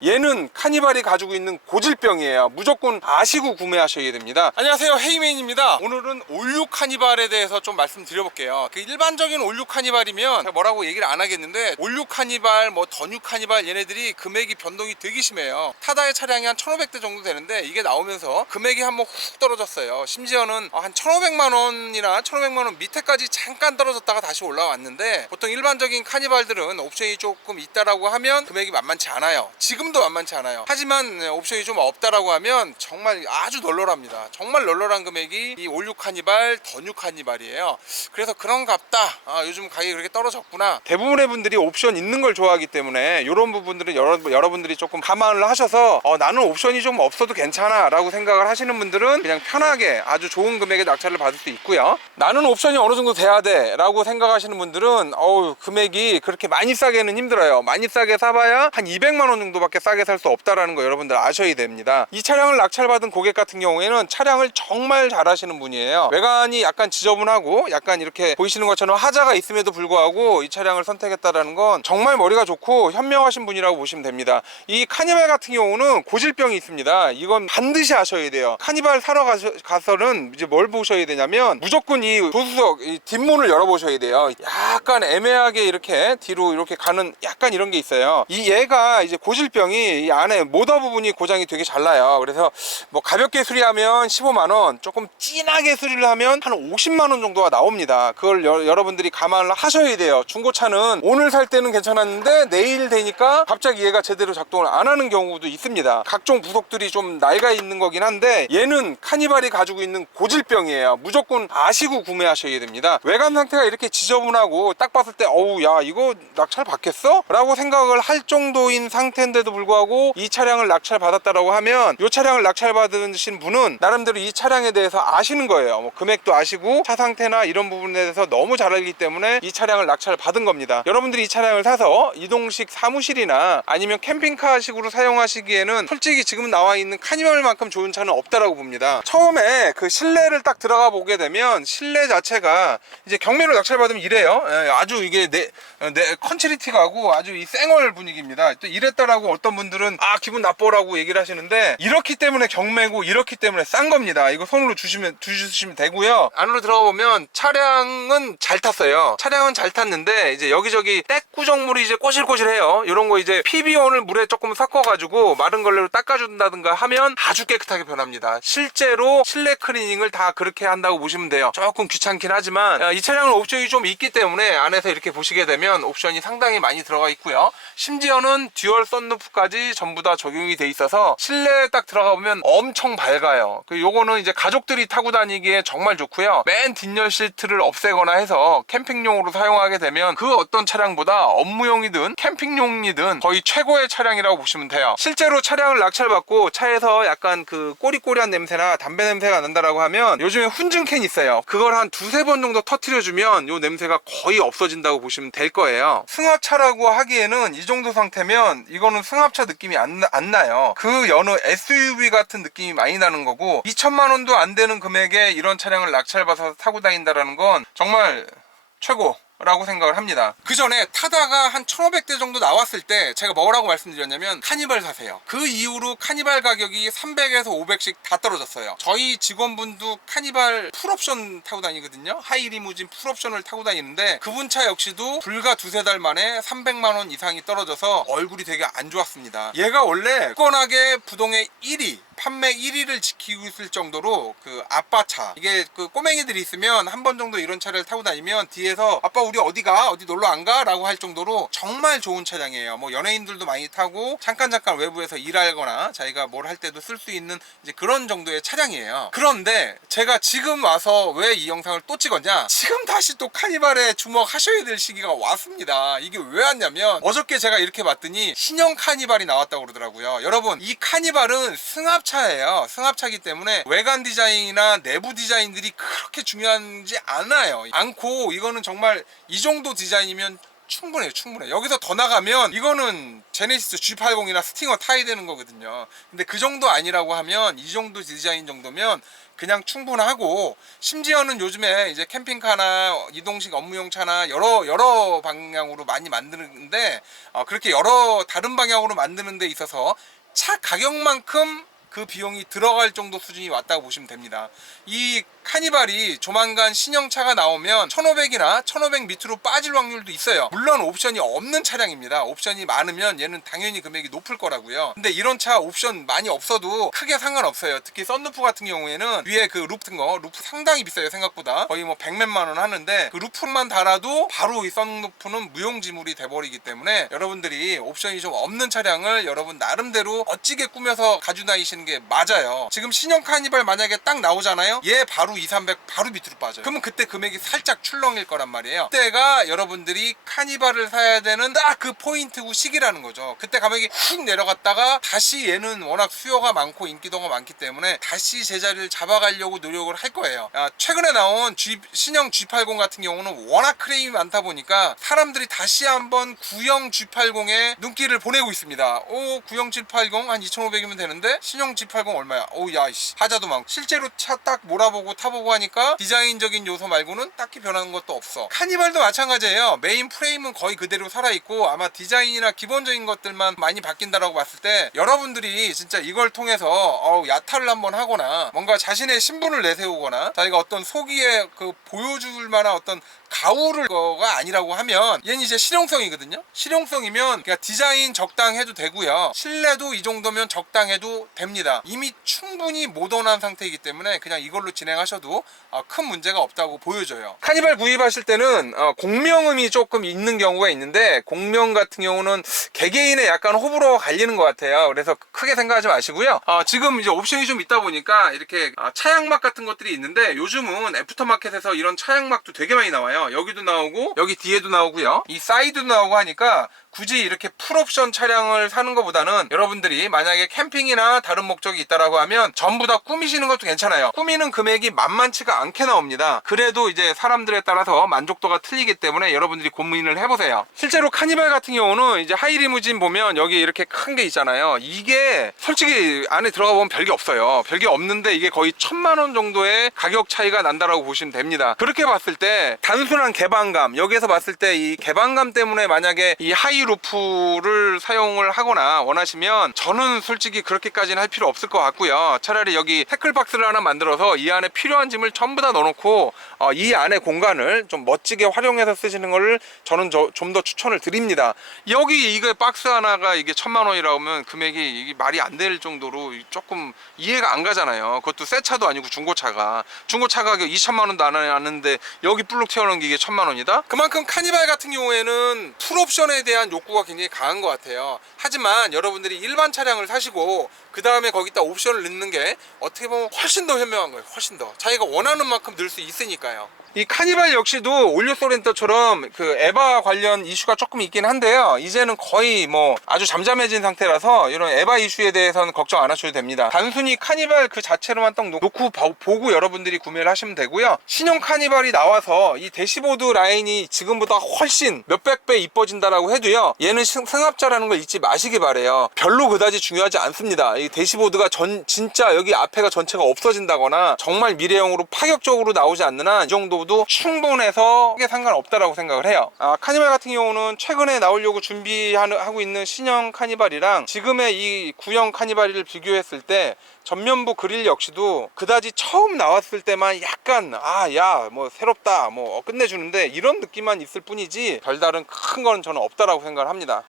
얘는 카니발이 가지고 있는 고질병이에요. 무조건 아시고 구매하셔야 됩니다. 안녕하세요, 헤이맨입니다. 오늘은 올류 카니발에 대해서 좀 말씀드려볼게요. 그 일반적인 올류 카니발이면 제가 뭐라고 얘기를 안 하겠는데, 올류 카니발, 뭐 더뉴 카니발, 얘네들이 금액이 변동이 되게 심해요. 타다의 차량이 한 1500대 정도 되는데 이게 나오면서 금액이 한번 훅 떨어졌어요. 심지어는 한 1500만 원이나 1500만 원 밑에까지 잠깐 떨어졌다가 다시 올라왔는데, 보통 일반적인 카니발들은 옵션이 조금 있다라고 하면 금액이 만만치 않아요. 지금도 만만치 않아요. 하지만 옵션이 좀 없다라고 하면 정말 아주 널널합니다. 정말 널널한 금액이 이 올류 카니발, 더뉴 카니발이에요. 그래서 그런갑다, 요즘 가격이 그렇게 떨어졌구나. 대부분의 분들이 옵션 있는 걸 좋아하기 때문에 이런 부분들은 여러분들이 조금 감안을 하셔서 나는 옵션이 좀 없어도 괜찮아 라고 생각을 하시는 분들은 그냥 편하게 아주 좋은 금액의 낙찰을 받을 수 있고요. 나는 옵션이 어느 정도 돼야 돼 라고 생각하시는 분들은 금액이 그렇게 많이 싸게는 힘들어요. 많이 싸게 사봐야 한 200만 원 정도밖에 싸게 살 수 없다라는 거 여러분들 아셔야 됩니다. 이 차량을 낙찰받은 고객 같은 경우에는 차량을 정말 잘 하시는 분이에요. 외관이 약간 지저분하고 약간 이렇게 보이시는 것처럼 하자가 있음에도 불구하고 이 차량을 선택했다라는 건 정말 머리가 좋고 현명하신 분이라고 보시면 됩니다. 이 카니발 같은 경우는 고질병이 있습니다. 이건 반드시 아셔야 돼요. 카니발 사러 가서는 이제 뭘 보셔야 되냐면, 무조건 이 조수석 이 뒷문을 열어보셔야 돼요. 약간 애매하게 이렇게 뒤로 이렇게 가는 약간 이런 게 있어요. 이 얘가 이제 고질병이 이 안에 모터 부분이 고장이 되게 잘 나요. 그래서 뭐 가볍게 수리하면 15만 원, 조금 진하게 수리를 하면 한 50만 원 정도가 나옵니다. 그걸 여러분들이 감안을 하셔야 돼요. 중고차는 오늘 살 때는 괜찮았는데 내일 되니까 갑자기 얘가 제대로 작동을 안 하는 경우도 있습니다. 각종 부속들이 좀 낡아 있는 거긴 한데, 얘는 카니발이 가지고 있는 고질병이에요. 무조건 아시고 구매하셔야 됩니다. 외관 상태가 이렇게 지저분하고 딱 봤을 때 야 이거 낙찰 받겠어? 라고 생각을 할 정도인 상태인데도 불구하고 이 차량을 낙찰 받았다라고 하면, 이 차량을 낙찰 받으신 분은 나름대로 이 차량에 대해서 아시는 거예요. 뭐 금액도 아시고 차 상태나 이런 부분에 대해서 너무 잘 알기 때문에 이 차량을 낙찰 받은 겁니다. 여러분들이 이 차량을 사서 이동식 사무실이나 아니면 캠핑카식으로 사용하시기에는 솔직히 지금 나와 있는 카니발만큼 좋은 차는 없다라고 봅니다. 처음에 그 실내를 딱 들어가 보게 되면 실내 자체가 이제 경매로 낙찰 받으면 이래요. 아주 이게 컨트리티가고 아주 이 쌩얼 분위기입니다. 또 이랬다라고 어떤 분들은 기분 나빠라고 얘기를 하시는데, 이렇기 때문에 경매고 이렇기 때문에 싼 겁니다. 이거 손으로 주시면 되고요. 안으로 들어가 보면 차량은 잘 탔어요. 차량은 잘 탔는데 이제 여기저기 때 구정물이 이제 꼬실꼬실해요. 이런 거 이제 PB1을 물에 조금 섞어가지고 마른 걸레로 닦아준다든가 하면 아주 깨끗하게 변합니다. 실제로 실내 클리닝을 다 그렇게 한다고 보시면 돼요. 조금 귀찮긴 하지만 이 차량은 옵션이 좀 있기 때문에 안에서 이렇게 보시게 되면 옵션이 상당히 많이 들어가 있고요. 심지어는 듀얼 썬루프까지 전부 다 적용이 돼 있어서 실내에 딱 들어가 보면 엄청 밝아요. 요거는 이제 가족들이 타고 다니기에 정말 좋고요. 맨 뒷열 시트를 없애거나 해서 캠핑용으로 사용하게 되면 그 어떤 차량보다 업무용이든 캠핑용이든 거의 최고의 차량이라고 보시면 돼요. 실제로 차량을 낙찰받고 차에서 약간 그 꼬리꼬리한 냄새나 담배 냄새가 난다라고 하면, 요즘에 훈증캔 있어요. 그걸 한 두세 번 정도 터트려주면 요 냄새가 거의 없어진다고 보시면 될 거예요. 승합차라고 하기에는 이 정도 상태면 이거는 승합차 느낌이 안 나요. 그 여느 SUV 같은 느낌이 많이 나는 거고, 2천만 원도 안 되는 금액에 이런 차량을 낙찰받아서 타고 다닌다라는 건 정말 최고 라고 생각을 합니다. 그 전에 타다가 한 1500대 정도 나왔을 때 제가 뭐라고 말씀드렸냐면, 카니발 사세요. 그 이후로 카니발 가격이 300에서 500씩 다 떨어졌어요. 저희 직원분도 카니발 풀옵션 타고 다니거든요. 하이리무진 풀옵션을 타고 다니는데, 그분 차 역시도 불과 두세 달 만에 300만 원 이상이 떨어져서 얼굴이 되게 안 좋았습니다. 얘가 원래 굳건하게 부동의 1위, 판매 1위를 지키고 있을 정도로 그 아빠차, 이게 그 꼬맹이들이 있으면 한 번 정도 이런 차를 타고 다니면 뒤에서 아빠 우리 어디가? 어디 놀러 안 가? 라고 할 정도로 정말 좋은 차량이에요. 뭐 연예인들도 많이 타고 잠깐 외부에서 일하거나 자기가 뭘 할 때도 쓸 수 있는 이제 그런 정도의 차량이에요. 그런데 제가 지금 와서 왜 이 영상을 또 찍었냐, 지금 다시 또 카니발에 주목하셔야 될 시기가 왔습니다. 이게 왜 왔냐면, 어저께 제가 이렇게 봤더니 신형 카니발이 나왔다고 그러더라고요. 여러분, 이 카니발은 승합차예요. 승합차이기 때문에 외관 디자인이나 내부 디자인들이 그렇게 중요하지 않아요. 이거는 정말 이 정도 디자인이면 충분해요. 충분해. 여기서 더 나가면 이거는 제네시스 G80이나 스팅어 타야 되는 거거든요. 근데 그 정도 아니라고 하면, 이 정도 디자인 정도면 그냥 충분하고, 심지어는 요즘에 이제 캠핑카나 이동식 업무용 차나 여러 방향으로 많이 만드는데, 그렇게 여러 다른 방향으로 만드는 데 있어서 차 가격만큼 그 비용이 들어갈 정도 수준이 왔다고 보시면 됩니다. 이 카니발이 조만간 신형차가 나오면 1500이나 1500 밑으로 빠질 확률도 있어요. 물론 옵션이 없는 차량입니다. 옵션이 많으면 얘는 당연히 금액이 높을 거라고요. 근데 이런 차 옵션 많이 없어도 크게 상관없어요. 특히 썬루프 같은 경우에는 위에 그 루프 같은 거, 루프 상당히 비싸요. 생각보다 거의 뭐 100몇만 원 하는데, 그 루프만 달아도 바로 이 썬루프는 무용지물이 돼버리기 때문에 여러분들이 옵션이 좀 없는 차량을 여러분 나름대로 멋지게 꾸며서 가지고 다니시는 게 맞아요. 지금 신형 카니발 만약에 딱 나오잖아요. 얘 바로 2,300 바로 밑으로 빠져요. 그러면 그때 금액이 살짝 출렁일 거란 말이에요. 그때가 여러분들이 카니발을 사야 되는 딱 그 포인트고 시기라는 거죠. 그때 가격이 훅 내려갔다가 다시, 얘는 워낙 수요가 많고 인기도가 많기 때문에 다시 제자리를 잡아가려고 노력을 할 거예요. 최근에 나온 신형 G80 같은 경우는 워낙 크레임이 많다 보니까 사람들이 다시 한번 구형 G80에 눈길을 보내고 있습니다. 구형 G80 한 2,500이면 되는데 신형 G80 얼마야? 야이씨, 하자도 많고. 실제로 차 딱 몰아보고 타보고 하니까 디자인적인 요소 말고는 딱히 변하는 것도 없어. 카니발도 마찬가지예요. 메인 프레임은 거의 그대로 살아있고, 아마 디자인이나 기본적인 것들만 많이 바뀐다라고 봤을 때, 여러분들이 진짜 이걸 통해서 야타를 한번 하거나 뭔가 자신의 신분을 내세우거나 자기가 어떤 소기에 그 보여줄 만한 어떤 가오를 거가 아니라고 하면, 얘는 이제 실용성이거든요. 실용성이면 그냥 디자인 적당해도 되고요, 실내도 이 정도면 적당해도 됩니다. 이미 충분히 모던한 상태이기 때문에 그냥 이걸로 진행하셔도 큰 문제가 없다고 보여져요. 카니발 구입하실 때는 공명음이 조금 있는 경우가 있는데, 공명 같은 경우는 개개인의 약간 호불호가 갈리는 것 같아요. 그래서 크게 생각하지 마시고요. 지금 이제 옵션이 좀 있다 보니까 이렇게 차양막 같은 것들이 있는데, 요즘은 애프터마켓에서 이런 차양막도 되게 많이 나와요. 여기도 나오고 여기 뒤에도 나오고요, 이 사이드도 나오고 하니까 굳이 이렇게 풀옵션 차량을 사는 것보다는, 여러분들이 만약에 캠핑이나 다른 목적이 있다라고 하면 전부 다 꾸미시는 것도 괜찮아요. 꾸미는 금액이 만만치가 않게 나옵니다. 그래도 이제 사람들에 따라서 만족도가 틀리기 때문에 여러분들이 고민을 해보세요. 실제로 카니발 같은 경우는 이제 하이리무진 보면 여기 이렇게 큰 게 있잖아요. 이게 솔직히 안에 들어가 보면 별게 없어요. 별게 없는데 이게 거의 1,000만 원 정도의 가격 차이가 난다라고 보시면 됩니다. 그렇게 봤을 때 단순한 개방감, 여기에서 봤을 때 이 개방감 때문에 만약에 이 하이 루프를 사용을 하거나 원하시면, 저는 솔직히 그렇게까지는 할 필요 없을 것 같고요. 차라리 여기 태클박스를 하나 만들어서 이 안에 필요한 짐을 전부 다 넣어놓고 이 안에 공간을 좀 멋지게 활용해서 쓰시는 걸 저는 좀 더 추천을 드립니다. 여기 이거 박스 하나가 이게 1,000만 원이라고 하면 금액이 이게 말이 안 될 정도로 조금 이해가 안 가잖아요. 그것도 새 차도 아니고 중고차 가격 2,000만 원도 안 하는데 여기 블록 튀어나온 게 이게 1,000만 원이다? 그만큼 카니발 같은 경우에는 풀옵션에 대한 욕구가 굉장히 강한 것 같아요. 하지만 여러분들이 일반 차량을 사시고 그 다음에 거기다 옵션을 넣는 게 어떻게 보면 훨씬 더 현명한 거예요. 훨씬 더 자기가 원하는 만큼 넣을 수 있으니까요. 이 카니발 역시도 올리오소렌토처럼 그 에바 관련 이슈가 조금 있긴 한데요, 이제는 거의 뭐 아주 잠잠해진 상태라서 이런 에바 이슈에 대해서는 걱정 안 하셔도 됩니다. 단순히 카니발 그 자체로만 딱 놓고 보고 여러분들이 구매를 하시면 되고요. 신형 카니발이 나와서 이 대시보드 라인이 지금보다 훨씬 몇백 배 이뻐진다라고 해도요, 얘는 승합차라는 걸 잊지 마시기 바래요. 별로 그다지 중요하지 않습니다. 이 대시보드가 진짜 여기 앞에가 전체가 없어진다거나 정말 미래형으로 파격적으로 나오지 않는 한 이 정도도 충분해서 크게 상관없다라고 생각을 해요. 카니발 같은 경우는 최근에 나오려고 준비하고 있는 신형 카니발이랑 지금의 이 구형 카니발을 비교했을 때 전면부 그릴 역시도 그다지 처음 나왔을 때만 약간 야 뭐 새롭다 뭐 끝내주는데 이런 느낌만 있을 뿐이지 별다른 큰 거는 저는 없다라고 생각을 합니다.